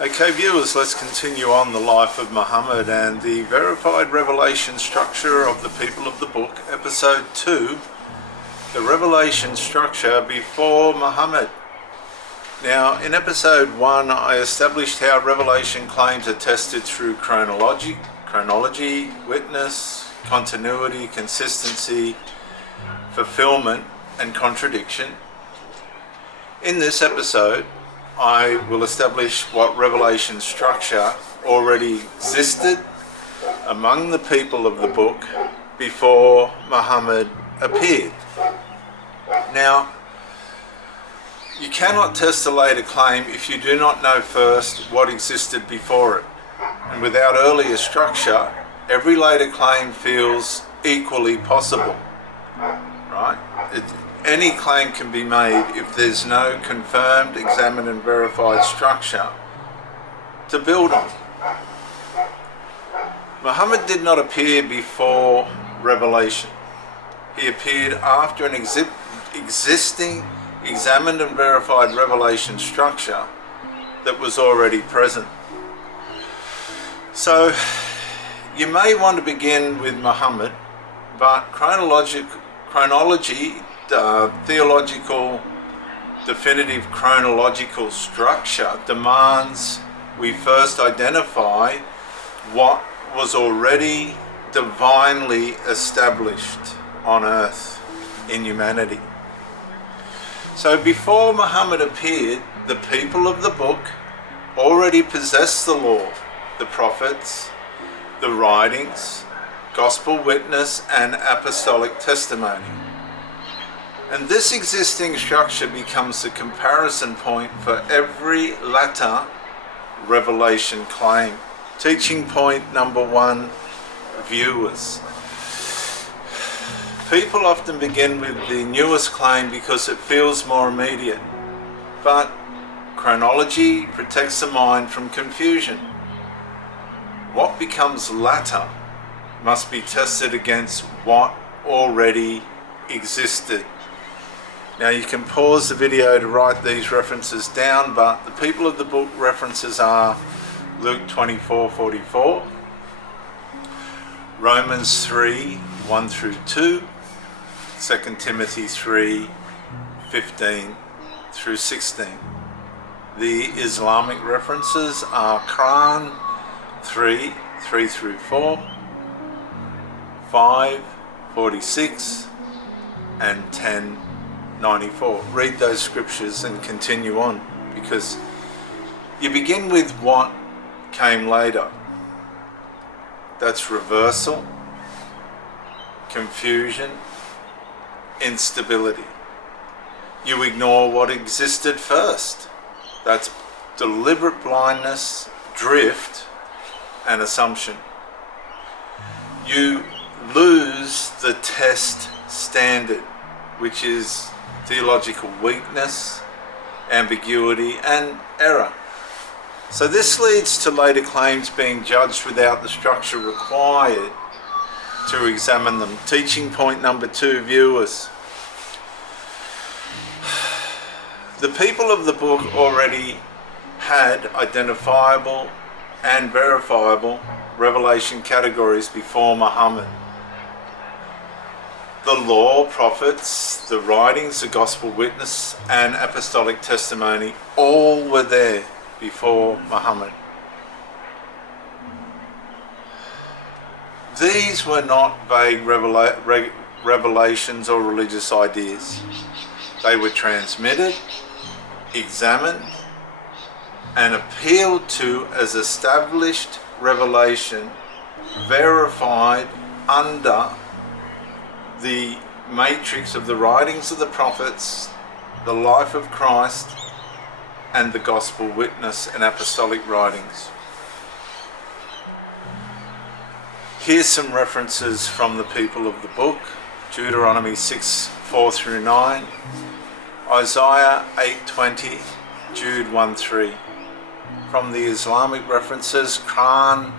Okay viewers, let's continue on the life of Muhammad and the verified revelation structure of the people of the book, episode 2, the revelation structure before Muhammad. Now, in episode 1, I established how revelation claims are tested through chronology, witness, continuity, consistency, fulfillment, and contradiction. In this episode, I will establish what revelation structure already existed among the people of the book before Muhammad appeared. Now, you cannot test a later claim if you do not know first what existed before it. And without earlier structure, every later claim feels equally possible, right? Any claim can be made if there's no confirmed, examined and verified structure to build on. Muhammad did not appear before revelation. He appeared after an existing, examined and verified revelation structure that was already present. So, you may want to begin with Muhammad, but chronology, theological, definitive chronological structure demands we first identify what was already divinely established on earth in humanity. So before Muhammad appeared, the people of the book already possessed the law, the prophets, the writings, gospel witness and apostolic testimony. And this existing structure becomes the comparison point for every latter revelation claim. Teaching point number 1, viewers. People often begin with the newest claim because it feels more immediate, but chronology protects the mind from confusion. What becomes latter must be tested against what already existed. Now you can pause the video to write these references down, but the people of the book references are Luke 24:44, Romans 3:1 through 2, 2 Timothy 3:15 through 16. The Islamic references are Qur'an 3:3 through 4, 5:46 and 10:94. Read those scriptures and continue on, because you begin with what came later. That's reversal, confusion, instability. You ignore what existed first. That's deliberate blindness, drift, and assumption. You lose the test standard, which is theological weakness, ambiguity, and error. So this leads to later claims being judged without the structure required to examine them. Teaching point number 2, viewers. The people of the book already had identifiable and verifiable revelation categories before Muhammad. The law, prophets, the writings, the gospel witness and apostolic testimony all were there before Muhammad. These were not vague revelations or religious ideas. They were transmitted, examined and appealed to as established revelation, verified under the matrix of the writings of the prophets, the life of Christ, and the gospel witness and apostolic writings. Here's some references from the people of the book: Deuteronomy 6:4 through 9, Isaiah 8:20, Jude 1:3. From the Islamic references, Quran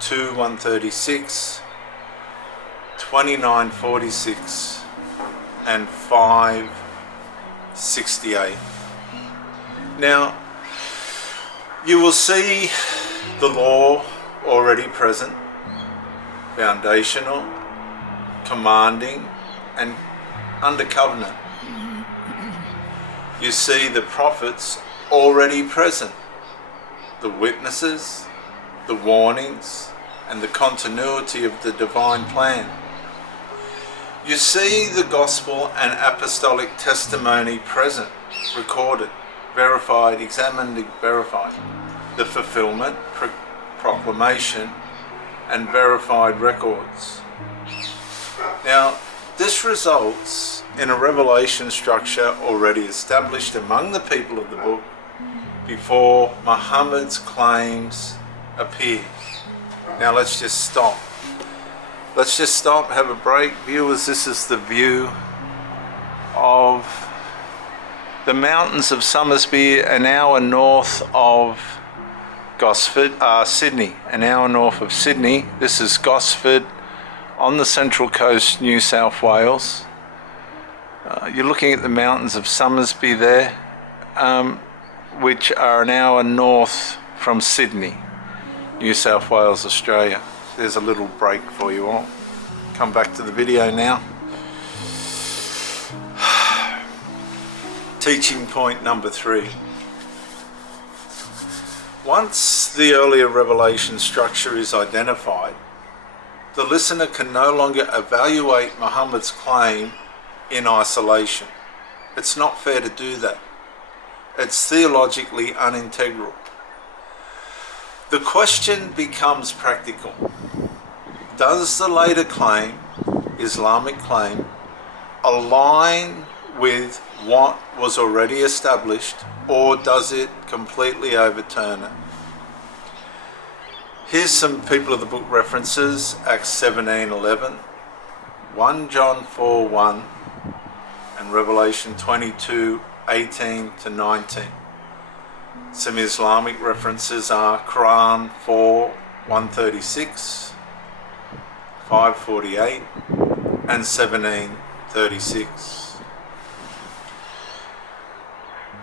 2:136, 29:46 and 5:68. Now, You will see the law already present, foundational, commanding, and under covenant. You see the prophets already present, the witnesses, the warnings, and the continuity of the divine plan. You see the gospel and apostolic testimony present, recorded, verified, examined, verified, the fulfillment, proclamation, and verified records. Now, this results in a revelation structure already established among the people of the book before Muhammad's claims appear. Now let's just stop. Let's just stop, have a break. Viewers, this is the view of the mountains of Somersby, an hour north of Gosford, Sydney, an hour north of Sydney. This is Gosford on the Central Coast, New South Wales. You're looking at the mountains of Somersby there, which are an hour north from Sydney, New South Wales, Australia. There's a little break for you all. Come back to the video now. Teaching point number 3. Once the earlier revelation structure is identified, the listener can no longer evaluate Muhammad's claim in isolation. It's not fair to do that. It's theologically unintegral. The question becomes practical. Does the later claim, Islamic claim, align with what was already established, or does it completely overturn it? Here's some people of the book references: Acts 17:11, 1 John 4:1, and Revelation 22:18 to 19. Some Islamic references are Qur'an 4:136, 5:48, and 17:36.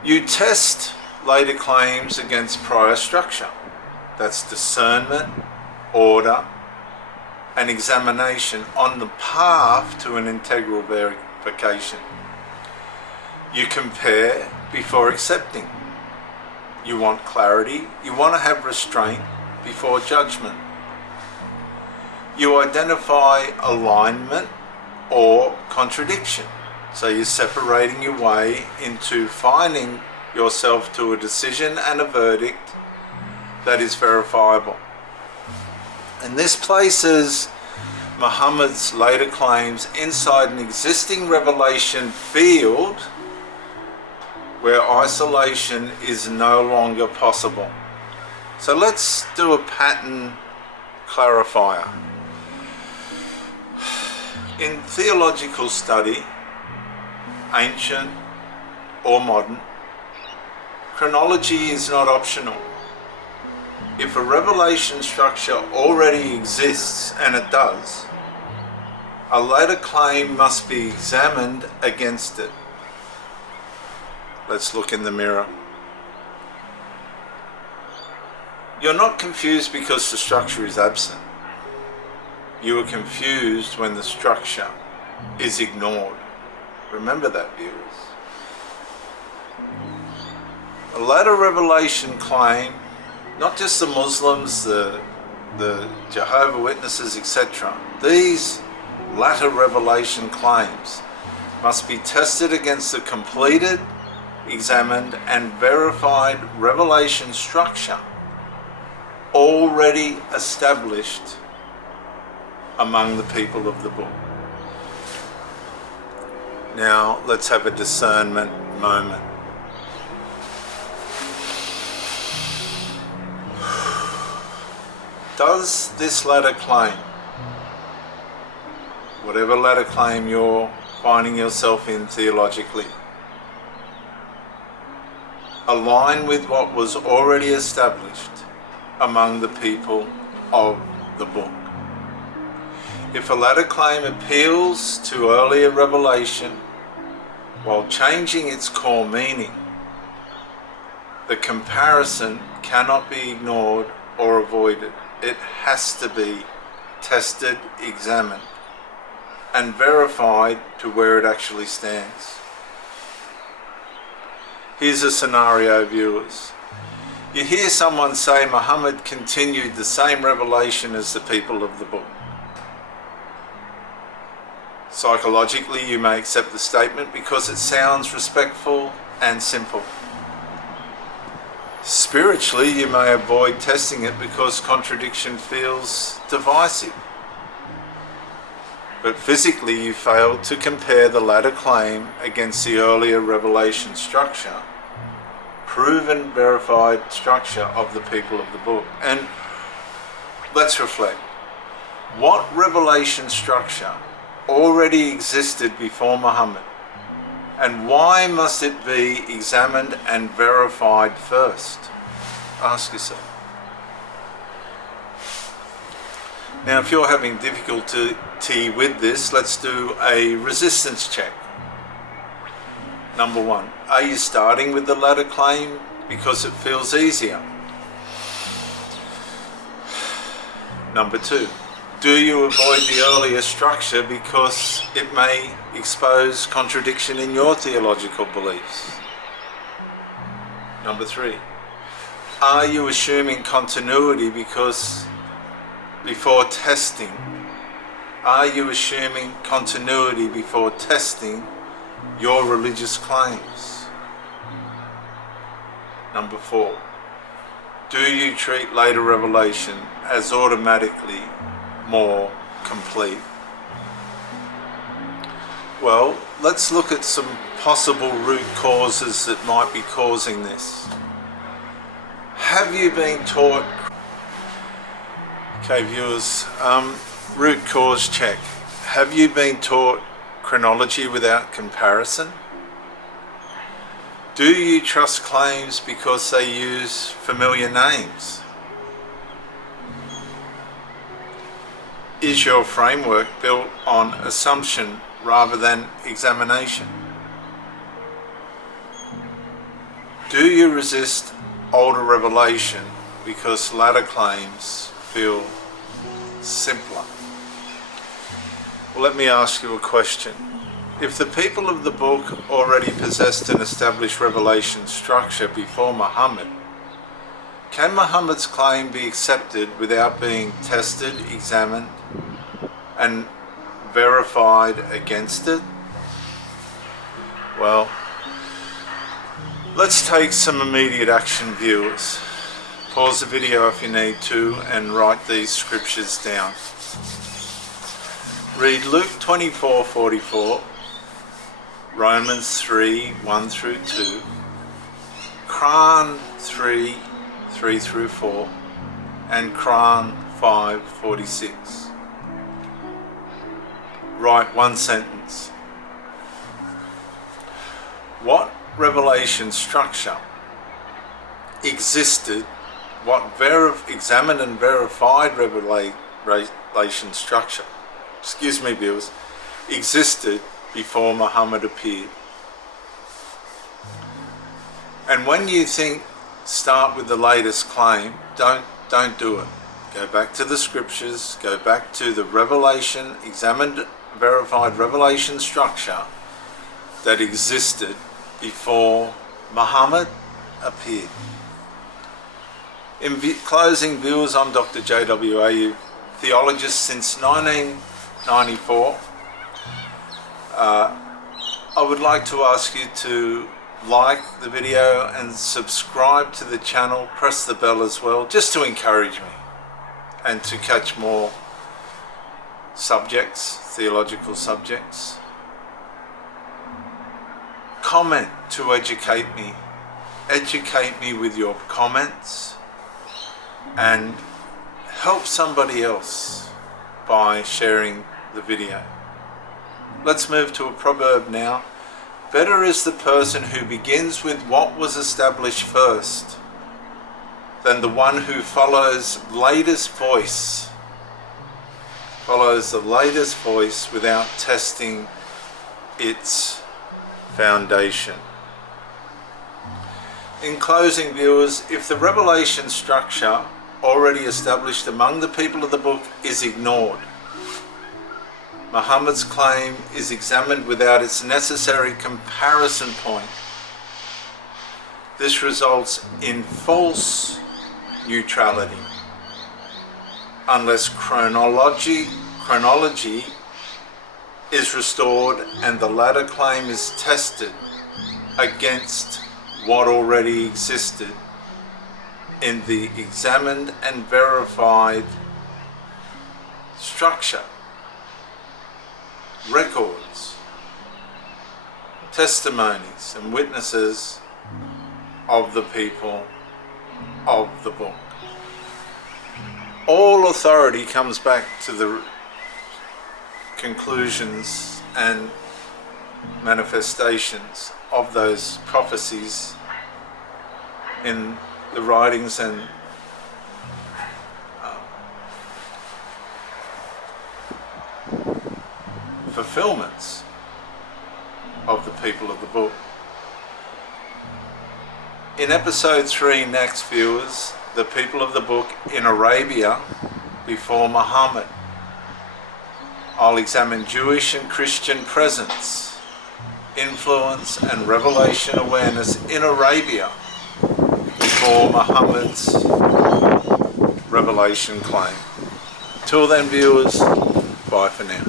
You test later claims against prior structure. That's discernment, order, and examination on the path to an integral verification. You compare before accepting. You want clarity. You want to have restraint before judgment. You identify alignment or contradiction. So you're separating your way into finding yourself to a decision and a verdict that is verifiable. And this places Muhammad's later claims inside an existing revelation field where isolation is no longer possible. So let's do a pattern clarifier. In theological study, ancient or modern, chronology is not optional. If a revelation structure already exists, and it does, a later claim must be examined against it. Let's look in the mirror. You're not confused because the structure is absent. You are confused when the structure is ignored. Remember that, viewers. A later revelation claim, not just the Muslims, the Jehovah Witnesses, etc. These latter revelation claims must be tested against the completed, examined, and verified revelation structure already established among the people of the book. Now let's have a discernment moment. Does this latter claim, whatever latter claim you're finding yourself in theologically, align with what was already established among the people of the book? If a latter claim appeals to earlier revelation while changing its core meaning, the comparison cannot be ignored or avoided. It has to be tested, examined, and verified to where it actually stands. Here's a scenario, viewers. You hear someone say Muhammad continued the same revelation as the people of the book. Psychologically, you may accept the statement because it sounds respectful and simple. Spiritually, you may avoid testing it because contradiction feels divisive. But physically, you fail to compare the latter claim against the earlier revelation structure, proven, verified structure of the people of the book. And let's reflect. What revelation structure already existed before Muhammad? And why must it be examined and verified first? Ask yourself. Now, if you're having difficulty with this, let's do a resistance check. Number one, are you starting with the latter claim because it feels easier? Number two, do you avoid the earlier structure because it may expose contradiction in your theological beliefs? Number three, are you assuming continuity because before testing? Are you assuming continuity before testing your religious claims? Number four, do you treat later revelation as automatically more complete? Well, let's look at some possible root causes that might be causing this. Have you been taught? Okay, viewers, root cause check. Have you been taught chronology without comparison? Do you trust claims because they use familiar names? Is your framework built on assumption rather than examination? Do you resist older revelation because latter claims feel simpler? Well, let me ask you a question. If the people of the book already possessed an established revelation structure before Muhammad, can Muhammad's claim be accepted without being tested, examined, and verified against it? Well, let's take some immediate action, viewers. Pause the video if you need to and write these scriptures down. Read Luke 24:44, Romans 3:1 through 2, Qur'an 3:3 through 4, and Qur'an 5:46. Write one sentence. What revelation structure existed? What examined and verified revelation structure, viewers, existed before Muhammad appeared? And when you think start with the latest claim, don't do it. Go back to the scriptures, go back to the revelation, examined, verified revelation structure that existed before Muhammad appeared. In closing, viewers, I'm Dr. JW Ayoub, theologist since 1994. I would like to ask you to like the video and subscribe to the channel, press the bell as well, just to encourage me and to catch more subjects, theological subjects. Comment to educate me. Educate me with your comments and help somebody else by sharing the video. Let's move to a proverb now. Better is the person who begins with what was established first than the one who follows the latest voice without testing its foundation. In closing, viewers, if the revelation structure already established among the people of the book is ignored, Muhammad's claim is examined without its necessary comparison point. This results in false neutrality unless chronology is restored and the latter claim is tested against what already existed in the examined and verified structure, records, testimonies and witnesses of the people of the book. All authority comes back to the conclusions and manifestations of those prophecies in the writings and fulfillments of the people of the book. In episode 3 next, viewers, the people of the book in Arabia before Muhammad, I'll examine Jewish and Christian presence, influence and revelation awareness in Arabia before Muhammad's revelation claim. Till then, viewers, bye for now.